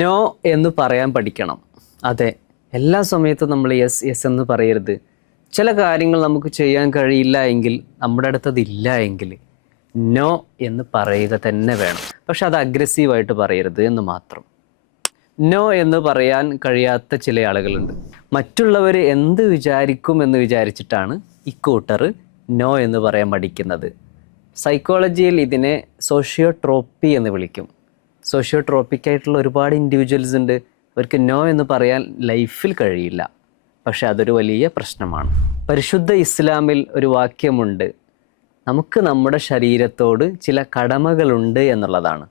No എന്ന് പറയാൻ പഠിക്കണം. അതെ, എല്ലാ സമയത്തും നമ്മൾ യെസ് യെസ് എന്ന് പറയരുത്. ചില കാര്യങ്ങൾ നമുക്ക് ചെയ്യാൻ കഴിയില്ല എങ്കിൽ, നമ്മുടെ അടുത്തതില്ല എങ്കിൽ നോ എന്ന് പറയുക തന്നെ വേണം. പക്ഷെ അത് അഗ്രസീവായിട്ട് പറയരുത് എന്ന് മാത്രം. നോ എന്ന് പറയാൻ കഴിയാത്ത ചില ആളുകളുണ്ട്. മറ്റുള്ളവർ എന്ത് വിചാരിക്കും എന്ന് വിചാരിച്ചിട്ടാണ് ഇക്കൂട്ടർ നോ എന്ന് പറയാൻ പഠിക്കുന്നത്. സൈക്കോളജിയിൽ ഇതിനെ സോഷ്യോട്രോപ്പി എന്ന് വിളിക്കും. സോഷ്യോട്രോപ്പിക്കായിട്ടുള്ള ഒരുപാട് ഇൻഡിവിജ്വൽസ് ഉണ്ട്. അവർക്ക് നോ എന്ന് പറയാൻ ലൈഫിൽ കഴിയില്ല. പക്ഷെ അതൊരു വലിയ പ്രശ്നമാണ്. പരിശുദ്ധ ഇസ്ലാമിൽ ഒരു വാക്യമുണ്ട്, നമുക്ക് നമ്മുടെ ശരീരത്തോട് ചില കടമകളുണ്ട് എന്നുള്ളതാണ്.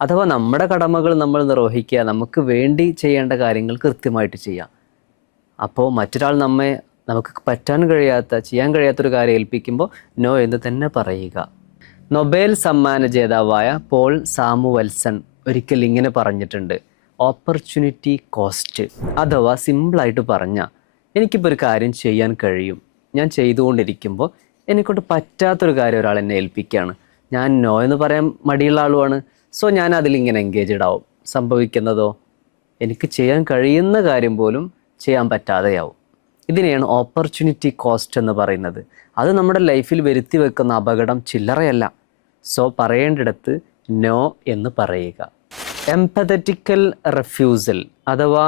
അഥവാ നമ്മുടെ കടമകൾ നമ്മൾ നിർവഹിക്കുക, നമുക്ക് വേണ്ടി ചെയ്യേണ്ട കാര്യങ്ങൾ കൃത്യമായിട്ട് ചെയ്യാം. അപ്പോൾ മറ്റൊരാൾ നമുക്ക് പറ്റാൻ കഴിയാത്ത, ചെയ്യാൻ കഴിയാത്തൊരു കാര്യം ഏൽപ്പിക്കുമ്പോൾ നോ എന്ന് തന്നെ പറയുക. നൊബേൽ സമ്മാന ജേതാവായ പോൾ സാമുവൽസൺ ഒരിക്കൽ ഇങ്ങനെ പറഞ്ഞിട്ടുണ്ട്, ഓപ്പർച്യൂണിറ്റി കോസ്റ്റ്. അഥവാ സിമ്പിളായിട്ട് പറഞ്ഞാൽ, എനിക്കിപ്പോൾ ഒരു കാര്യം ചെയ്യാൻ കഴിയും, ഞാൻ ചെയ്തുകൊണ്ടിരിക്കുമ്പോൾ എന്നെക്കൊണ്ട് പറ്റാത്തൊരു കാര്യം ഒരാൾ എന്നെ ഏൽപ്പിക്കുകയാണ്, ഞാൻ നോ എന്ന് പറയാൻ മടിയുള്ള ആളുമാണ്. സോ ഞാൻ അതിലിങ്ങനെ എൻഗേജ്ഡ് ആവും. സംഭവിക്കുന്നതോ എനിക്ക് ചെയ്യാൻ കഴിയുന്ന കാര്യം പോലും ചെയ്യാൻ പറ്റാതെയാവും. ഇതിനെയാണ് ഓപ്പർച്യൂണിറ്റി കോസ്റ്റ് എന്ന് പറയുന്നത്. അത് നമ്മുടെ ലൈഫിൽ വരുത്തി വെക്കുന്ന അപകടം ചില്ലറയല്ല. സോ പറയേണ്ടിടത്ത് നോ എന്ന് പറയുക. എംപതറ്റിക്കൽ റെഫ്യൂസൽ അഥവാ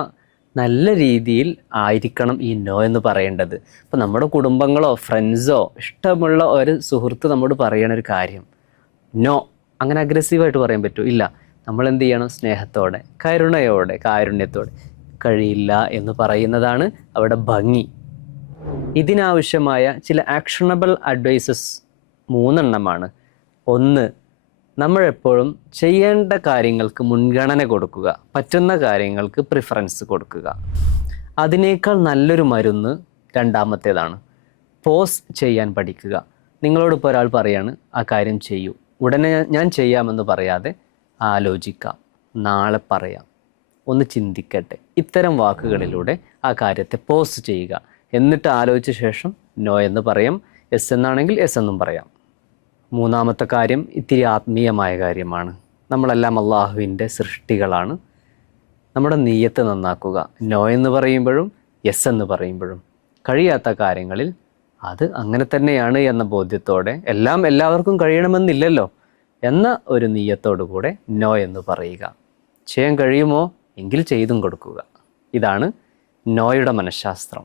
നല്ല രീതിയിൽ ആയിരിക്കണം ഈ നോ എന്ന് പറയേണ്ടത്. ഇപ്പോൾ നമ്മുടെ കുടുംബങ്ങളോ ഫ്രണ്ട്സോ ഇഷ്ടമുള്ള ഒരു സുഹൃത്ത് നമ്മോട് പറയണ ഒരു കാര്യം നോ, അങ്ങനെ അഗ്രസീവായിട്ട് പറയാൻ പറ്റുമോ? ഇല്ല. നമ്മൾ എന്ത് ചെയ്യണം? സ്നേഹത്തോടെ, കരുണയോടെ, കാരുണ്യത്തോടെ കഴിയില്ല എന്ന് പറയുന്നതാണ് അവിടെ ഭംഗി. ഇതിനാവശ്യമായ ചില ആക്ഷണബിൾ അഡ്വൈസസ് 3 എണ്ണമാണ്. 1, നമ്മളെപ്പോഴും ചെയ്യേണ്ട കാര്യങ്ങൾക്ക് മുൻഗണന കൊടുക്കുക, പറ്റുന്ന കാര്യങ്ങൾക്ക് പ്രിഫറൻസ് കൊടുക്കുക. അതിനേക്കാൾ നല്ലൊരു മരുന്ന് രണ്ടാമത്തേതാണ്, പോസ് ചെയ്യാൻ പഠിക്കുക. നിങ്ങളോടിപ്പോൾ ഒരാൾ പറയാണ് ആ കാര്യം ചെയ്യൂ, ഉടനെ ഞാൻ ചെയ്യാമെന്ന് പറയാതെ ആലോചിക്കാം, നാളെ പറയാം, ഒന്ന് ചിന്തിക്കട്ടെ, ഇത്തരം വാക്കുകളിലൂടെ ആ കാര്യത്തെ പോസ് ചെയ്യുക. എന്നിട്ട് ആലോചിച്ച ശേഷം നോ എന്ന് പറയാം. എസ് എന്നാണെങ്കിൽ എസ് എന്നും പറയാം. 3ാമത്തെ കാര്യം ഇത്തിരി ആത്മീയമായ കാര്യമാണ്. നമ്മളെല്ലാം അള്ളാഹുവിൻ്റെ സൃഷ്ടികളാണ്. നമ്മുടെ നീയത്ത് നന്നാക്കുക. നോ എന്ന് പറയുമ്പോഴും യെസ് എന്ന് പറയുമ്പോഴും കഴിയാത്ത കാര്യങ്ങളിൽ അത് അങ്ങനെ തന്നെയാണ് എന്ന ബോധ്യത്തോടെ, എല്ലാം എല്ലാവർക്കും കഴിയണമെന്നില്ലല്ലോ എന്ന ഒരു നീയത്തോടു കൂടെ നോ എന്ന് പറയുക. ചെയ്യാൻ കഴിയുമോ എങ്കിൽ ചെയ്തും കൊടുക്കുക. ഇതാണ് നോയുടെ മനഃശാസ്ത്രം.